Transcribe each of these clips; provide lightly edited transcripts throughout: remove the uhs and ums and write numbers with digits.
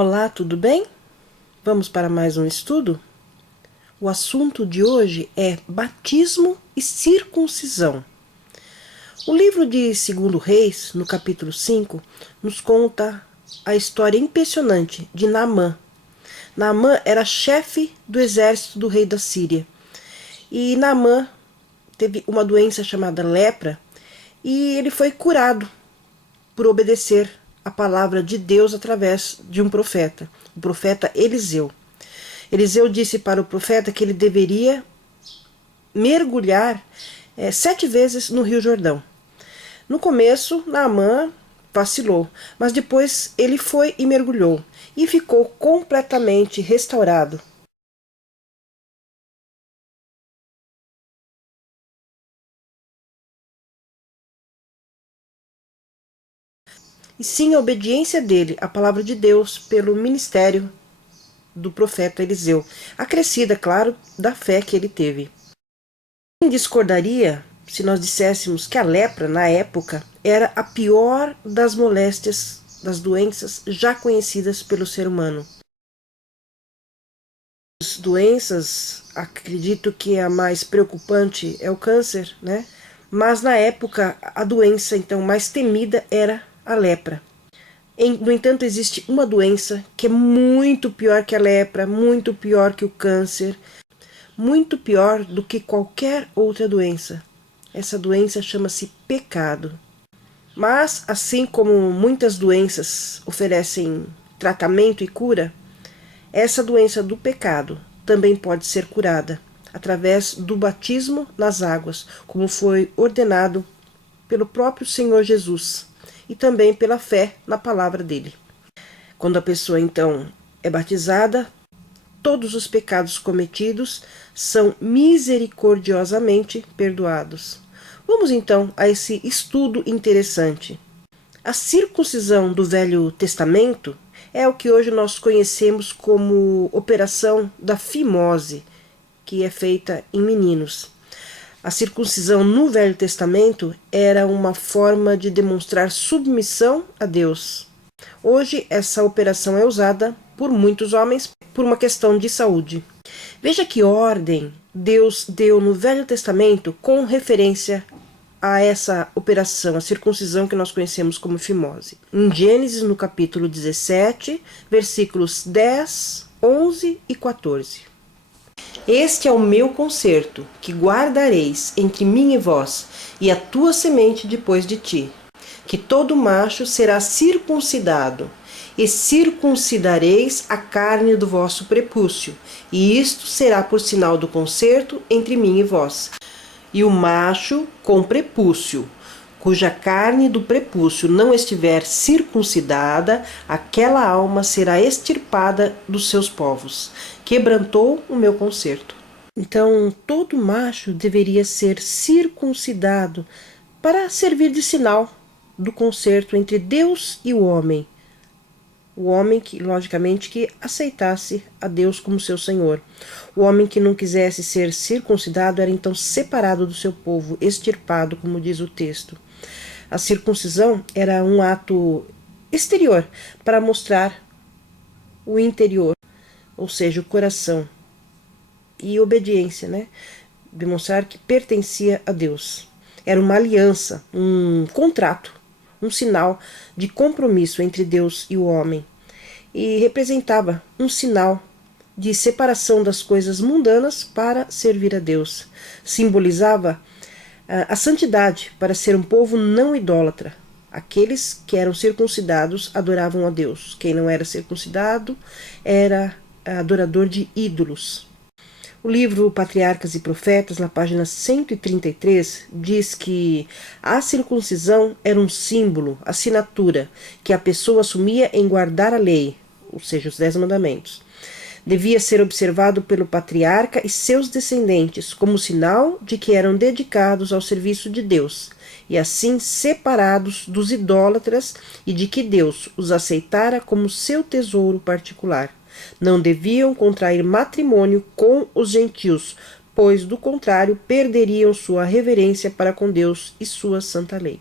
Olá, tudo bem? Vamos para mais um estudo? O assunto de hoje é batismo e circuncisão. O livro de 2 Reis, no capítulo 5, nos conta a história impressionante de Naamã. Naamã era chefe do exército do rei da Síria. E Naamã teve uma doença chamada lepra e ele foi curado por obedecer a palavra de Deus através de um profeta, o profeta Eliseu. Eliseu disse para o profeta que ele deveria mergulhar 7 vezes no Rio Jordão. No começo, Naamã vacilou, mas depois ele foi e mergulhou e ficou completamente restaurado. E sim, a obediência dele à palavra de Deus pelo ministério do profeta Eliseu, acrescida, claro, da fé que ele teve. Quem discordaria se nós disséssemos que a lepra, na época, era a pior das moléstias, das doenças já conhecidas pelo ser humano. As doenças, acredito que a mais preocupante é o câncer, né? Mas na época, a doença então mais temida era a lepra. No entanto, existe uma doença que é muito pior que a lepra, muito pior que o câncer, muito pior do que qualquer outra doença. Essa doença chama-se pecado. Mas, assim como muitas doenças oferecem tratamento e cura, essa doença do pecado também pode ser curada através do batismo nas águas, como foi ordenado pelo próprio Senhor Jesus e também pela fé na palavra dele. Quando a pessoa então é batizada, todos os pecados cometidos são misericordiosamente perdoados. Vamos então a esse estudo interessante. A circuncisão do Velho Testamento é o que hoje nós conhecemos como operação da fimose, que é feita em meninos. A circuncisão no Velho Testamento era uma forma de demonstrar submissão a Deus. Hoje, essa operação é usada por muitos homens por uma questão de saúde. Veja que ordem Deus deu no Velho Testamento com referência a essa operação, a circuncisão que nós conhecemos como fimose. Em Gênesis, no capítulo 17, versículos 10, 11 e 14. Este é o meu concerto, que guardareis entre mim e vós, e a tua semente depois de ti, que todo macho será circuncidado, e circuncidareis a carne do vosso prepúcio, e isto será por sinal do concerto entre mim e vós. E o macho com prepúcio, cuja carne do prepúcio não estiver circuncidada, aquela alma será extirpada dos seus povos. Quebrantou o meu concerto. Então, todo macho deveria ser circuncidado para servir de sinal do concerto entre Deus e o homem. O homem que, logicamente, que aceitasse a Deus como seu Senhor. O homem que não quisesse ser circuncidado era então separado do seu povo, extirpado, como diz o texto. A circuncisão era um ato exterior para mostrar o interior, ou seja, o coração, e obediência, né? Demonstrar que pertencia a Deus. Era uma aliança, um contrato, um sinal de compromisso entre Deus e o homem. E representava um sinal de separação das coisas mundanas para servir a Deus. Simbolizava a santidade para ser um povo não idólatra. Aqueles que eram circuncidados adoravam a Deus. Quem não era circuncidado era adorador de ídolos. O livro Patriarcas e Profetas, na página 133, diz que a circuncisão era um símbolo, assinatura, que a pessoa assumia em guardar a lei, ou seja, os 10 mandamentos. Devia ser observado pelo patriarca e seus descendentes como sinal de que eram dedicados ao serviço de Deus, e assim separados dos idólatras e de que Deus os aceitara como seu tesouro particular. Não deviam contrair matrimônio com os gentios, pois, do contrário, perderiam sua reverência para com Deus e sua santa lei.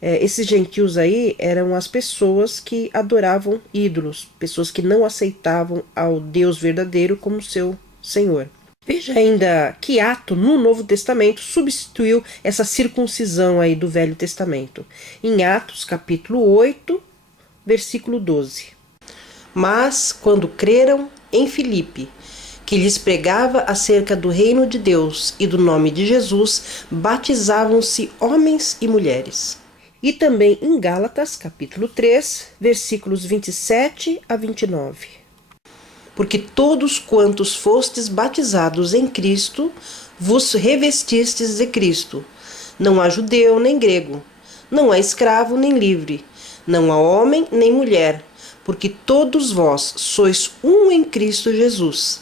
Esses gentios aí eram as pessoas que adoravam ídolos, pessoas que não aceitavam ao Deus verdadeiro como seu Senhor. Veja ainda que ato no Novo Testamento substituiu essa circuncisão aí do Velho Testamento. Em Atos capítulo 8, versículo 12. Mas quando creram em Filipe, que lhes pregava acerca do reino de Deus e do nome de Jesus, batizavam-se homens e mulheres. E também em Gálatas capítulo 3, versículos 27 a 29. Porque todos quantos fostes batizados em Cristo, vos revestistes de Cristo. Não há judeu nem grego, não há escravo nem livre, não há homem nem mulher, porque todos vós sois um em Cristo Jesus.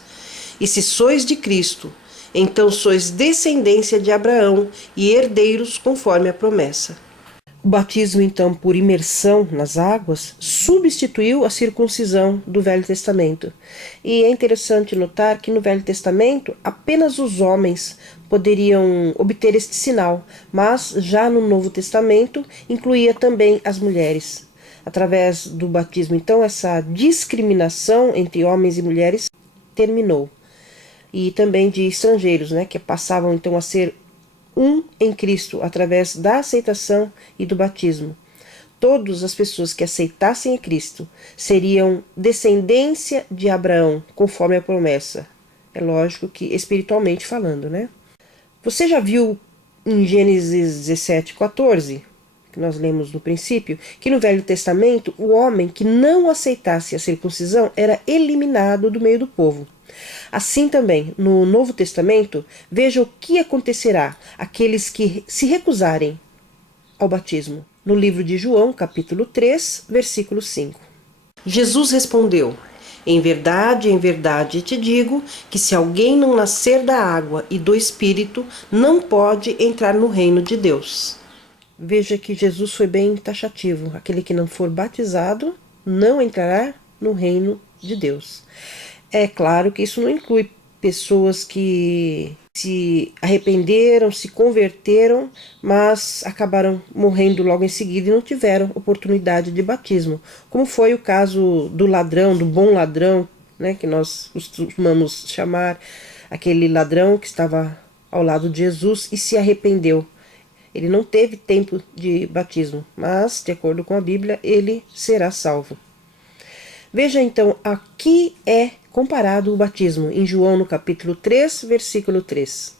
E se sois de Cristo, então sois descendência de Abraão e herdeiros conforme a promessa. O batismo, então, por imersão nas águas, substituiu a circuncisão do Velho Testamento. E é interessante notar que no Velho Testamento apenas os homens poderiam obter este sinal, mas já no Novo Testamento incluía também as mulheres. Através do batismo, então, essa discriminação entre homens e mulheres terminou. E também de estrangeiros, que passavam então a ser um em Cristo através da aceitação e do batismo. Todas as pessoas que aceitassem a Cristo seriam descendência de Abraão, conforme a promessa. É lógico que espiritualmente falando, Você já viu em Gênesis 17:14, que nós lemos no princípio, que no Velho Testamento o homem que não aceitasse a circuncisão era eliminado do meio do povo. Assim também, no Novo Testamento, veja o que acontecerá àqueles que se recusarem ao batismo. No livro de João, capítulo 3, versículo 5. Jesus respondeu: em verdade te digo que se alguém não nascer da água e do Espírito, não pode entrar no reino de Deus. Veja que Jesus foi bem taxativo. Aquele que não for batizado não entrará no reino de Deus. É claro que isso não inclui pessoas que se arrependeram, se converteram, mas acabaram morrendo logo em seguida e não tiveram oportunidade de batismo. Como foi o caso do ladrão, do bom ladrão, que nós costumamos chamar aquele ladrão que estava ao lado de Jesus e se arrependeu. Ele não teve tempo de batismo, mas, de acordo com a Bíblia, ele será salvo. Veja então, aqui é comparado o batismo, em João no capítulo 3, versículo 3.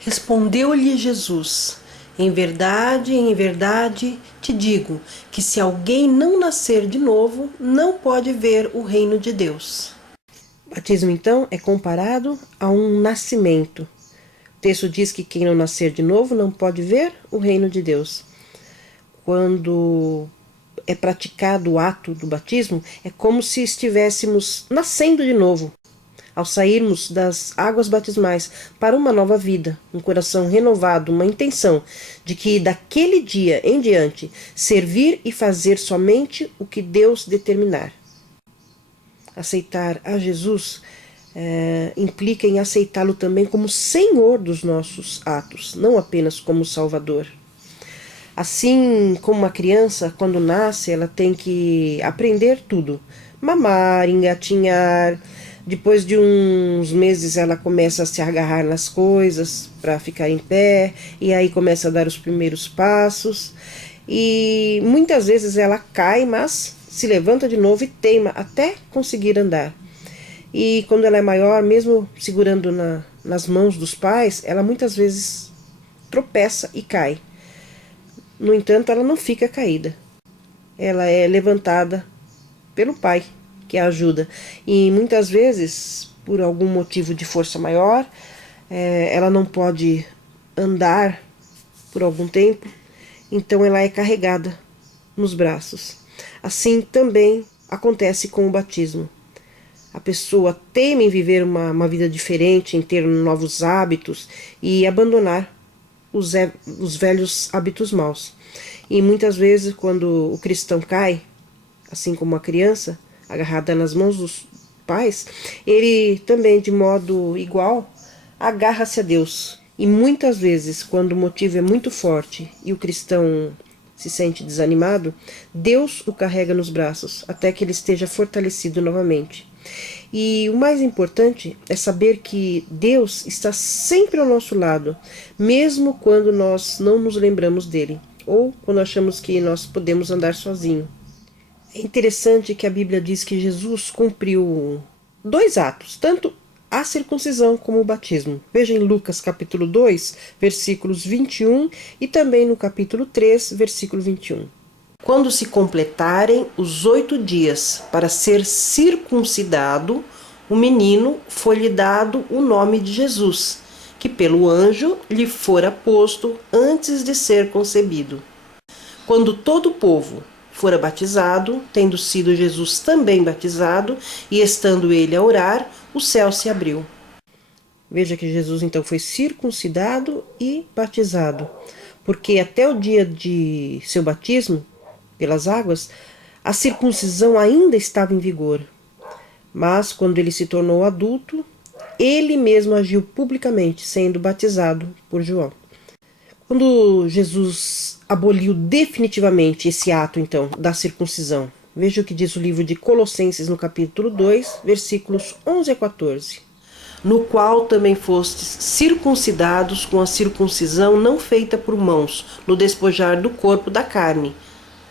Respondeu-lhe Jesus: em verdade te digo, que se alguém não nascer de novo, não pode ver o reino de Deus. O batismo, então, é comparado a um nascimento. O texto diz que quem não nascer de novo não pode ver o reino de Deus. Quando é praticado o ato do batismo, é como se estivéssemos nascendo de novo. Ao sairmos das águas batismais para uma nova vida, um coração renovado, uma intenção de que daquele dia em diante servir e fazer somente o que Deus determinar. Aceitar a Jesus implica em aceitá-lo também como Senhor dos nossos atos, não apenas como Salvador. Assim como uma criança, quando nasce, ela tem que aprender tudo. Mamar, engatinhar. Depois de uns meses ela começa a se agarrar nas coisas para ficar em pé. E aí começa a dar os primeiros passos. E muitas vezes ela cai, mas se levanta de novo e teima até conseguir andar. E quando ela é maior, mesmo segurando nas mãos dos pais, ela muitas vezes tropeça e cai. No entanto, ela não fica caída. Ela é levantada pelo pai, que a ajuda. E muitas vezes, por algum motivo de força maior, ela não pode andar por algum tempo, então ela é carregada nos braços. Assim também acontece com o batismo. A pessoa teima em viver uma vida diferente, em ter novos hábitos e abandonar os velhos hábitos maus. E muitas vezes, quando o cristão cai, assim como a criança, agarrada nas mãos dos pais, ele também, de modo igual, agarra-se a Deus. E muitas vezes, quando o motivo é muito forte e o cristão se sente desanimado, Deus o carrega nos braços até que ele esteja fortalecido novamente. E o mais importante é saber que Deus está sempre ao nosso lado, mesmo quando nós não nos lembramos dele, ou quando achamos que nós podemos andar sozinhos. É interessante que a Bíblia diz que Jesus cumpriu 2 atos, tanto a circuncisão como o batismo. Veja em Lucas capítulo 2, versículos 21 e também no capítulo 3, versículo 21. Quando se completarem os 8 dias para ser circuncidado, o menino foi-lhe dado o nome de Jesus, que pelo anjo lhe fora posto antes de ser concebido. Quando todo o povo fora batizado, tendo sido Jesus também batizado, e estando ele a orar, o céu se abriu. Veja que Jesus então foi circuncidado e batizado, porque até o dia de seu batismo, pelas águas, a circuncisão ainda estava em vigor. Mas quando ele se tornou adulto, ele mesmo agiu publicamente, sendo batizado por João. Quando Jesus aboliu definitivamente esse ato, então, da circuncisão, veja o que diz o livro de Colossenses no capítulo 2, versículos 11 a 14. No qual também fostes circuncidados com a circuncisão não feita por mãos, no despojar do corpo da carne,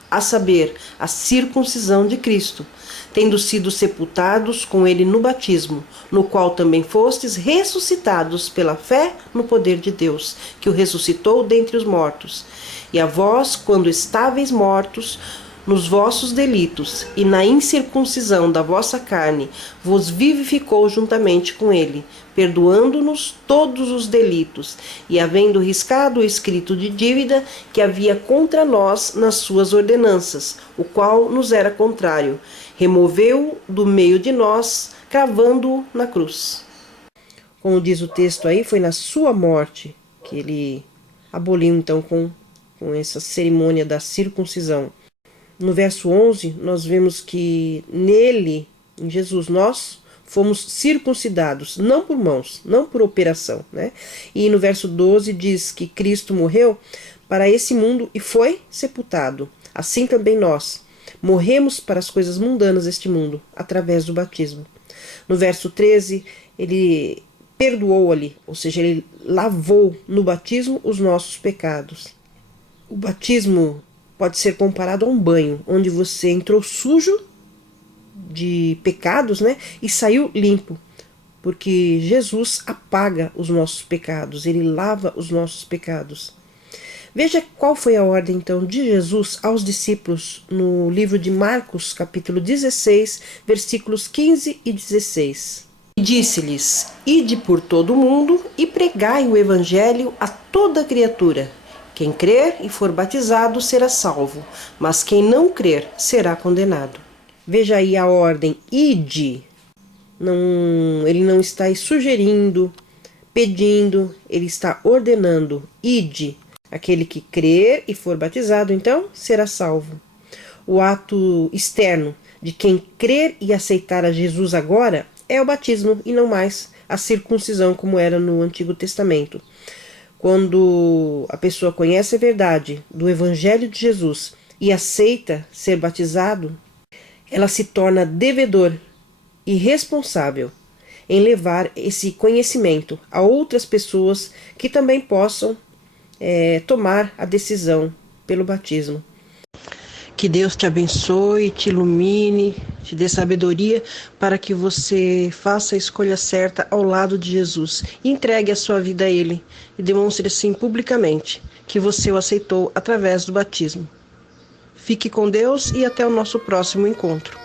a saber, a circuncisão de Cristo, tendo sido sepultados com ele no batismo, no qual também fostes ressuscitados pela fé no poder de Deus, que o ressuscitou dentre os mortos. E a vós, quando estáveis mortos nos vossos delitos e na incircuncisão da vossa carne, vos vivificou juntamente com ele, perdoando-nos todos os delitos, e havendo riscado o escrito de dívida que havia contra nós nas suas ordenanças, o qual nos era contrário, removeu-o do meio de nós, cravando-o na cruz. Como diz o texto aí, foi na sua morte que ele aboliu então com essa cerimônia da circuncisão. No verso 11, nós vemos que nele, em Jesus, nós fomos circuncidados, não por mãos, não por operação, né? E no verso 12 diz que Cristo morreu para esse mundo e foi sepultado. Assim também nós morremos para as coisas mundanas deste mundo, através do batismo. No verso 13, ele perdoou ali, ou seja, ele lavou no batismo os nossos pecados. O batismo pode ser comparado a um banho, onde você entrou sujo de pecados, né, e saiu limpo, porque Jesus apaga os nossos pecados, ele lava os nossos pecados. Veja qual foi a ordem, então, de Jesus aos discípulos no livro de Marcos, capítulo 16, versículos 15 e 16. E disse-lhes: Ide por todo o mundo e pregai o evangelho a toda criatura. Quem crer e for batizado será salvo, mas quem não crer será condenado. Veja aí a ordem, ide. Ele não está aí sugerindo, pedindo, ele está ordenando, ide. Aquele que crer e for batizado, então, será salvo. O ato externo de quem crer e aceitar a Jesus agora é o batismo e não mais a circuncisão como era no Antigo Testamento. Quando a pessoa conhece a verdade do Evangelho de Jesus e aceita ser batizado, ela se torna devedor e responsável em levar esse conhecimento a outras pessoas que também possam tomar a decisão pelo batismo. Que Deus te abençoe, te ilumine, te dê sabedoria para que você faça a escolha certa ao lado de Jesus. Entregue a sua vida a Ele e demonstre assim publicamente que você o aceitou através do batismo. Fique com Deus e até o nosso próximo encontro.